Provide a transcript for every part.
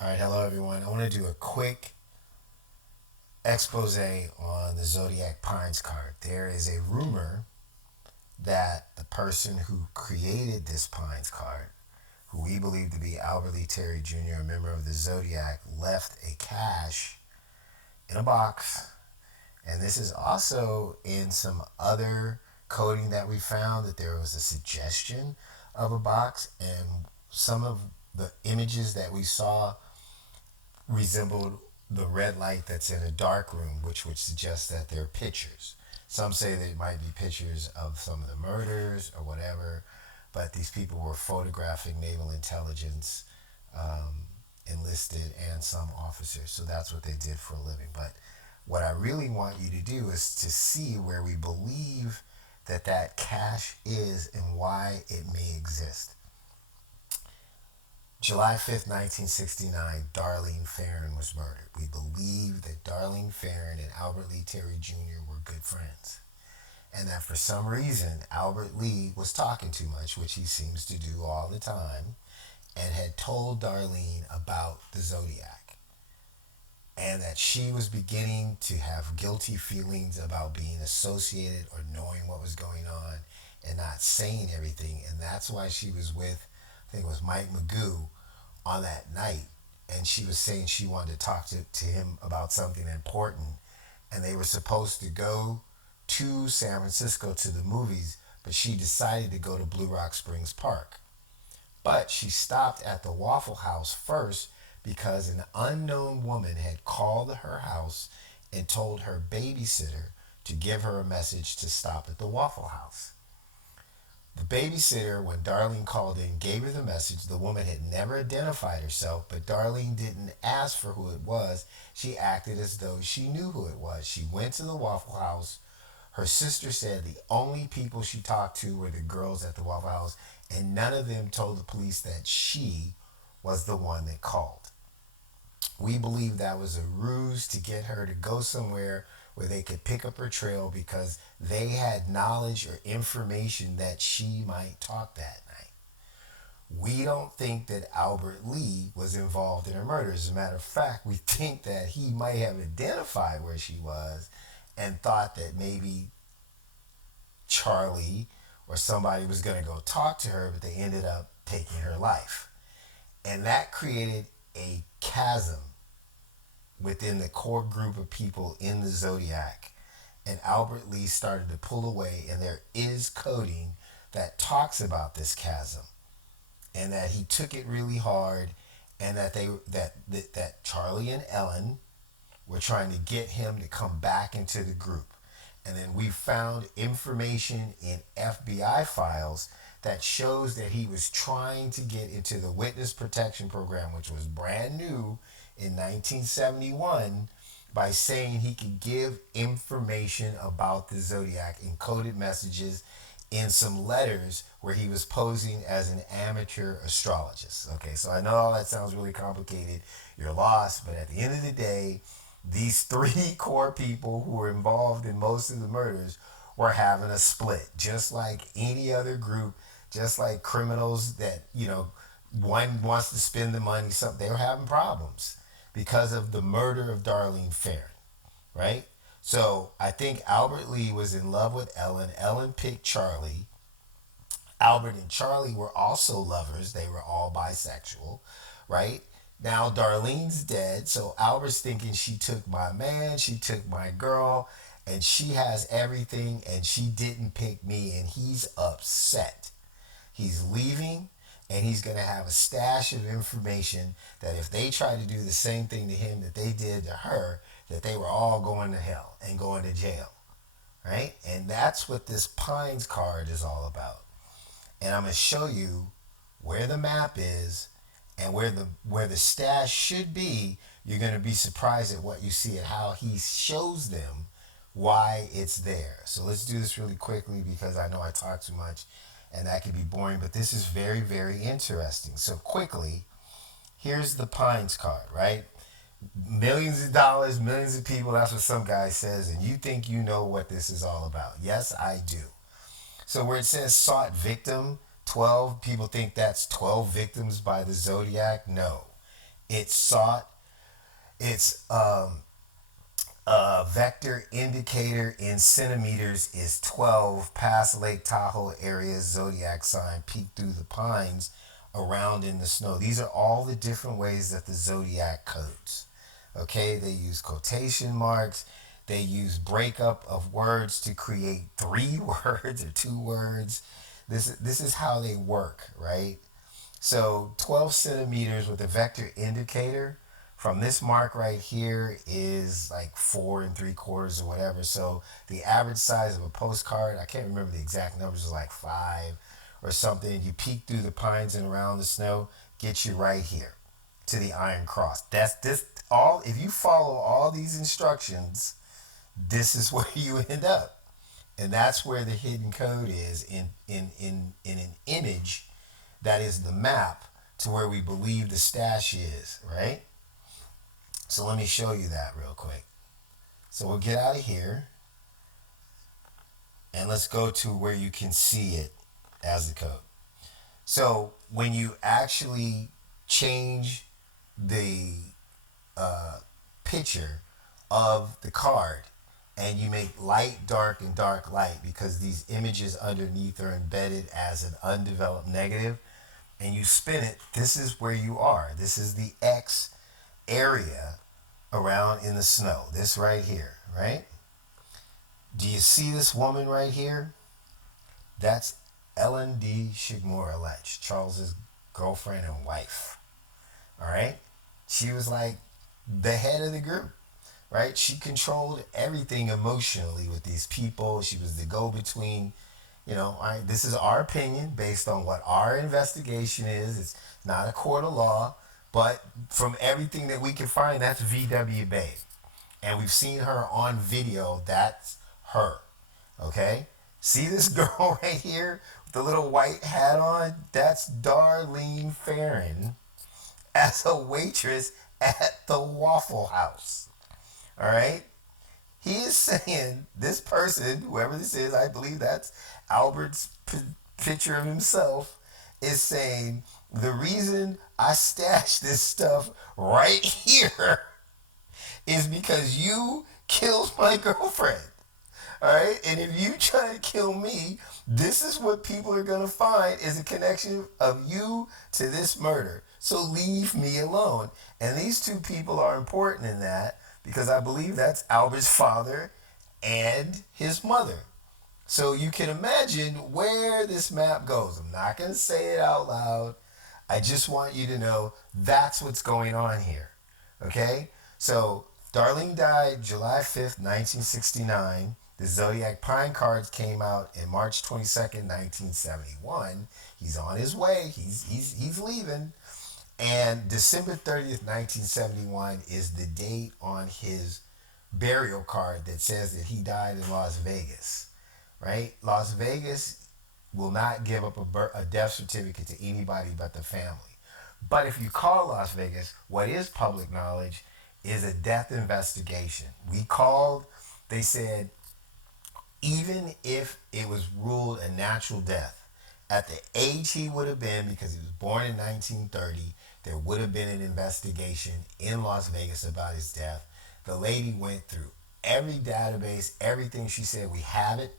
All right, hello everyone. I want to do a quick expose on the Zodiac Pines card. There is a rumor that the person who created this Pines card, who we believe to be Albert Lee Terry Jr., a member of the Zodiac, left a cache in a box. And this is also in some other coding that we found that there was a suggestion of a box, and some of the images that we saw resembled the red light that's in a dark room, which would suggest that they're pictures. Some say that it might be pictures of some of the murders or whatever, but these people were photographing naval intelligence enlisted and some officers. So that's what they did for a living. But what I really want you to do is to see where we believe that that cache is and why it may exist. July 5th, 1969, Darlene Ferrin was murdered. We believe that Darlene Ferrin and Albert Lee Terry Jr. were good friends. And that for some reason, Albert Lee was talking too much, which he seems to do all the time, and had told Darlene about the Zodiac. And that she was beginning to have guilty feelings about being associated or knowing what was going on and not saying everything. And that's why she was with, I think it was Mike Magoo, on that night, and she was saying she wanted to talk to him about something important, and they were supposed to go to San Francisco to the movies, but she decided to go to Blue Rock Springs Park. But she stopped at the Waffle House first because an unknown woman had called her house and told her babysitter to give her a message to stop at the Waffle House. The babysitter, when Darlene called in, gave her the message. The woman had never identified herself, but Darlene didn't ask for who it was. She acted as though she knew who it was. She went to the Waffle House. Her sister said the only people she talked to were the girls at the Waffle House, and none of them told the police that she was the one that called. We believe that was a ruse to get her to go somewhere where they could pick up her trail because they had knowledge or information that she might talk that night. We don't think that Albert Lee was involved in her murder. As a matter of fact, we think that he might have identified where she was and thought that maybe Charlie or somebody was going to go talk to her, but they ended up taking her life. And that created a chasm within the core group of people in the Zodiac. And Albert Lee started to pull away, and there is coding that talks about this chasm, and that he took it really hard, and that Charlie and Ellen were trying to get him to come back into the group. And then we found information in FBI files that shows that he was trying to get into the witness protection program, which was brand new in 1971, by saying he could give information about the Zodiac, encoded messages in some letters where he was posing as an amateur astrologist. Okay, so I know all that sounds really complicated. You're lost, but at the end of the day, these three core people who were involved in most of the murders were having a split, just like any other group, just like criminals that, one wants to spend the money, something, they were having problems because of the murder of Darlene Ferrin, right? So I think Albert Lee was in love with Ellen. Ellen picked Charlie. Albert and Charlie were also lovers. They were all bisexual, right? Now Darlene's dead, so Albert's thinking she took my man, she took my girl, and she has everything, and she didn't pick me, and he's upset. He's leaving, and he's going to have a stash of information that if they try to do the same thing to him that they did to her, that they were all going to hell and going to jail, right? And that's what this Pines card is all about. And I'm going to show you where the map is and where the stash should be. You're going to be surprised at what you see and how he shows them why it's there. So let's do this really quickly because I know I talk too much and that can be boring, but this is very, very interesting. So quickly, here's the Pines card, right? Millions of dollars, millions of people, that's what some guy says, and you think you know what this is all about. Yes, I do. So where it says sought victim 12, people think that's 12 victims by the Zodiac. No. It sought its vector indicator in centimeters is 12. Past Lake Tahoe area zodiac sign peek through the pines around in the snow. These are all the different ways that the zodiac codes. Okay, they use quotation marks. They use breakup of words to create three words or two words. This is how they work, right? So 12 centimeters with a vector indicator from this mark right here is like 4 and 3/4 or whatever. So the average size of a postcard, I can't remember the exact numbers, is like 5 or something. You peek through the pines and around the snow, get you right here to the Iron Cross. That's this all. If you follow all these instructions, this is where you end up, and that's where the hidden code is in an image that is the map to where we believe the stash is, right? So let me show you that real quick. So we'll get out of here and let's go to where you can see it as the code. So when you actually change the picture of the card and you make light dark and dark light because these images underneath are embedded as an undeveloped negative, and you spin it, this is where you are. This is the X area around in the snow. This right here, right? Do you see this woman right here? That's Ellen D. Shigmore Letch, Charles's girlfriend and wife. All right? She was like the head of the group, right? She controlled everything emotionally with these people. She was the go-between. This is our opinion based on what our investigation is. It's not a court of law, but from everything that we can find, that's VW Babe. And we've seen her on video. That's her. Okay? See this girl right here with the little white hat on? That's Darlene Farron as a waitress at the Waffle House. All right? He is saying, this person, whoever this is, I believe that's Albert's picture of himself, is saying, the reason I stashed this stuff right here is because you killed my girlfriend. All right? And if you try to kill me, this is what people are going to find is a connection of you to this murder. So leave me alone. And these two people are important in that because I believe that's Albert's father and his mother. So you can imagine where this map goes. I'm not going to say it out loud. I just want you to know that's what's going on here. Okay? So Darlene died July 5th, 1969. The Zodiac Pine cards came out in March 22nd, 1971. He's on his way. He's leaving. And December 30th, 1971 is the date on his burial card that says that he died in Las Vegas, right? Las Vegas will not give up a death certificate to anybody but the family. But if you call Las Vegas, what is public knowledge is a death investigation. We called, they said, even if it was ruled a natural death, at the age he would have been, because he was born in 1930, there would have been an investigation in Las Vegas about his death. The lady went through every database, everything. She said, we have it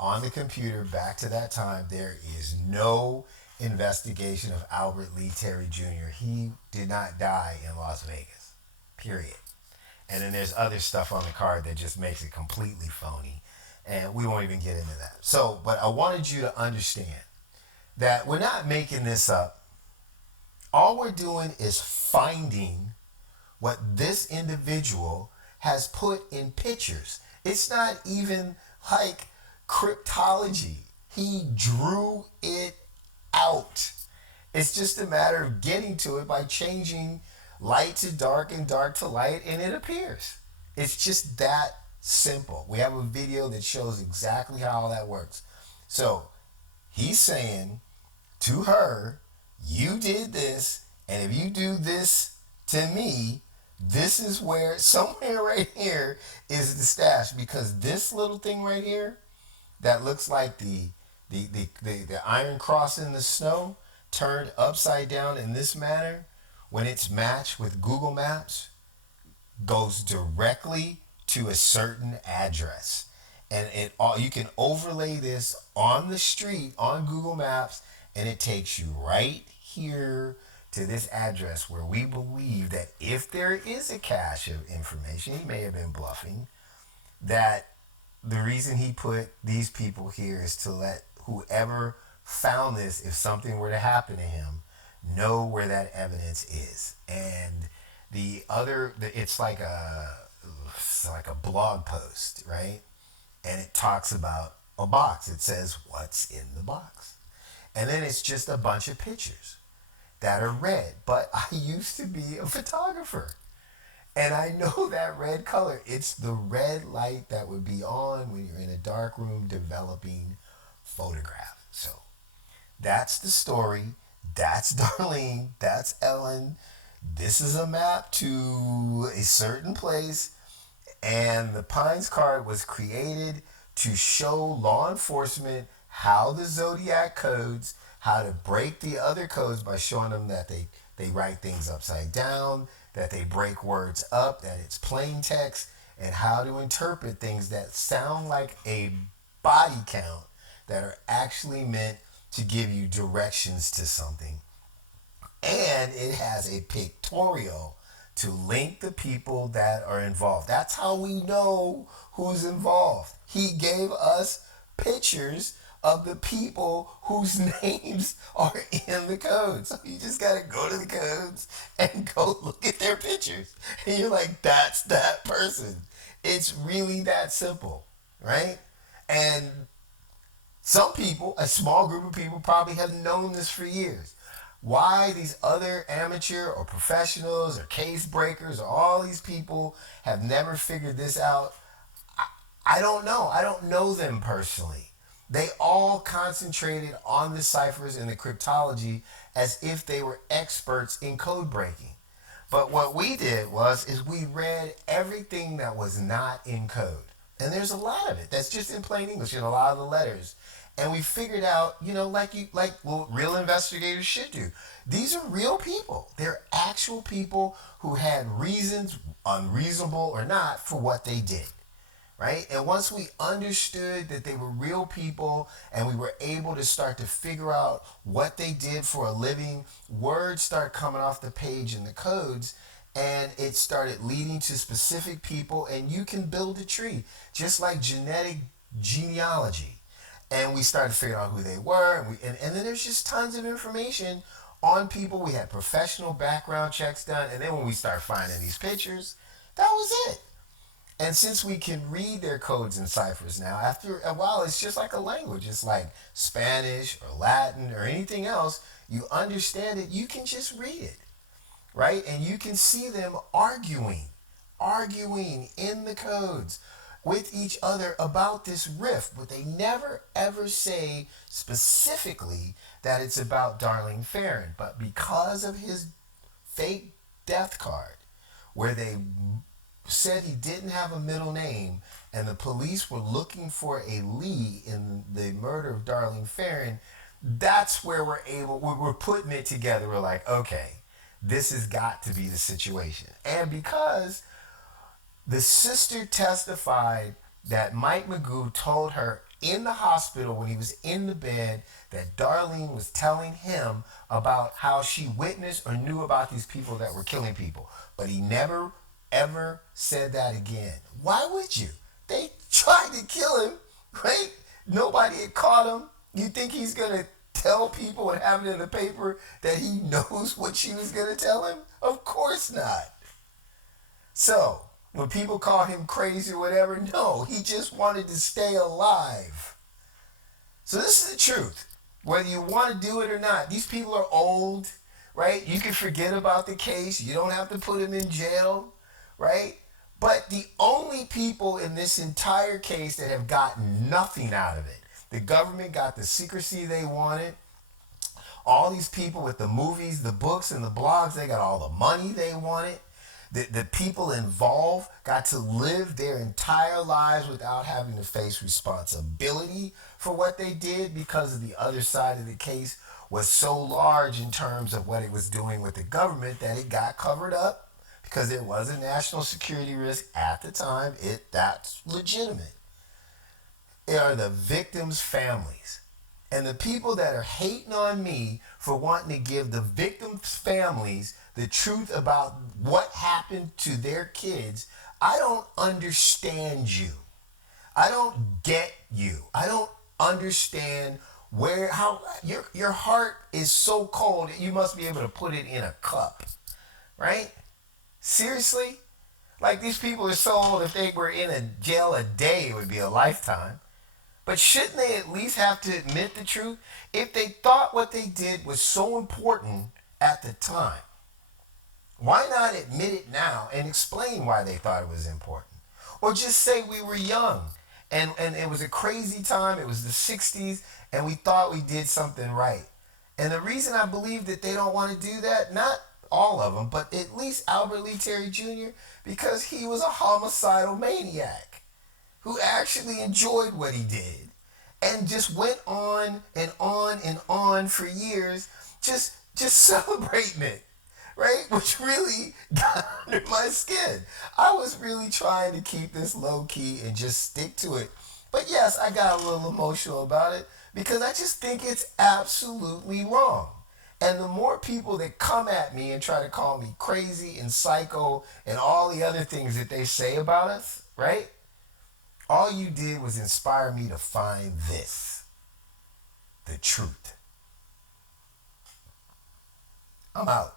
on the computer back to that time. There is no investigation of Albert Lee Terry Jr. He did not die in Las Vegas, period. And then there's other stuff on the card that just makes it completely phony. And we won't even get into that. So, but I wanted you to understand that we're not making this up. All we're doing is finding what this individual has put in pictures. It's not even like cryptology. He drew it out. It's just a matter of getting to it by changing light to dark and dark to light, and it appears. It's just that simple. We have a video that shows exactly how all that works. So he's saying to her, you did this, and if you do this to me, this is where, somewhere right here is the stash, because this little thing right here that looks like the iron cross in the snow turned upside down in this manner, when it's matched with Google Maps, goes directly to a certain address. And it all you can overlay this on the street on Google Maps and it takes you right here to this address where we believe that if there is a cache of information, he may have been bluffing, that the reason he put these people here is to let whoever found this, if something were to happen to him, know where that evidence is. And it's like a blog post, right? And it talks about a box. It says what's in the box, and then it's just a bunch of pictures that are red. But I used to be a photographer. And I know that red color. It's the red light that would be on when you're in a dark room developing photograph. So that's the story. That's Darlene. That's Ellen. This is a map to a certain place. And the Pines card was created to show law enforcement how the Zodiac codes, how to break the other codes by showing them that they write things upside down, that they break words up, that it's plain text, and how to interpret things that sound like a body count that are actually meant to give you directions to something. And it has a pictorial to link the people that are involved. That's how we know who's involved. He gave us pictures of the people whose names are in the codes. So you just gotta go to the codes and go look at their pictures. And you're like, that's that person. It's really that simple, right? And some people, a small group of people, probably have known this for years. Why these other amateur or professionals or case breakers or all these people have never figured this out, I don't know. I don't know them personally. They all concentrated on the ciphers and the cryptology as if they were experts in code breaking. But what we did is we read everything that was not in code. And there's a lot of it that's just in plain English in a lot of the letters. And we figured out, like what real investigators should do. These are real people. They're actual people who had reasons, unreasonable or not, for what they did. Right? And once we understood that they were real people and we were able to start to figure out what they did for a living, words start coming off the page in the codes and it started leading to specific people and you can build a tree, just like genetic genealogy. And we started figuring out who they were and then there's just tons of information on people. We had professional background checks done and then when we start finding these pictures, that was it. And since we can read their codes and ciphers now, after a while, it's just like a language. It's like Spanish or Latin or anything else. You understand it, you can just read it, right? And you can see them arguing in the codes with each other about this riff. But they never, ever say specifically that it's about Darlene Ferrin. But because of his fake death card, where they said he didn't have a middle name and the police were looking for a Lee in the murder of Darlene Ferrin, that's where we're putting it together. We're like, okay, this has got to be the situation. And because the sister testified that Mike Magoo told her in the hospital when he was in the bed that Darlene was telling him about how she witnessed or knew about these people that were killing people. But he never ever said that again. Why would you? They tried to kill him, right? Nobody had caught him. You think he's going to tell people and have it in the paper that he knows what she was going to tell him? Of course not. So, when people call him crazy or whatever, no, he just wanted to stay alive. So this is the truth. Whether you want to do it or not, these people are old, right? You can forget about the case. You don't have to put him in jail. Right? But the only people in this entire case that have gotten nothing out of it, the government got the secrecy they wanted. All these people with the movies, the books, and the blogs, they got all the money they wanted. The people involved got to live their entire lives without having to face responsibility for what they did because of the other side of the case was so large in terms of what it was doing with the government that it got covered up because it was a national security risk at the time. That's legitimate. It are the victims' families. And the people that are hating on me for wanting to give the victims' families the truth about what happened to their kids, I don't understand you. I don't get you. I don't understand how your heart is so cold that you must be able to put it in a cup, right? Seriously? Like these people are so old, if they were in a jail a day, it would be a lifetime. But shouldn't they at least have to admit the truth? If they thought what they did was so important at the time, why not admit it now and explain why they thought it was important? Or just say we were young and it was a crazy time, it was the 60s, and we thought we did something right. And the reason I believe that they don't want to do that, not all of them, but at least Albert Lee Terry Jr., because he was a homicidal maniac who actually enjoyed what he did and just went on and on and on for years just celebrating it, right? Which really got under my skin. I was really trying to keep this low key and just stick to it. But yes, I got a little emotional about it because I just think it's absolutely wrong. And the more people that come at me and try to call me crazy and psycho and all the other things that they say about us, right? All you did was inspire me to find this, the truth. I'm out.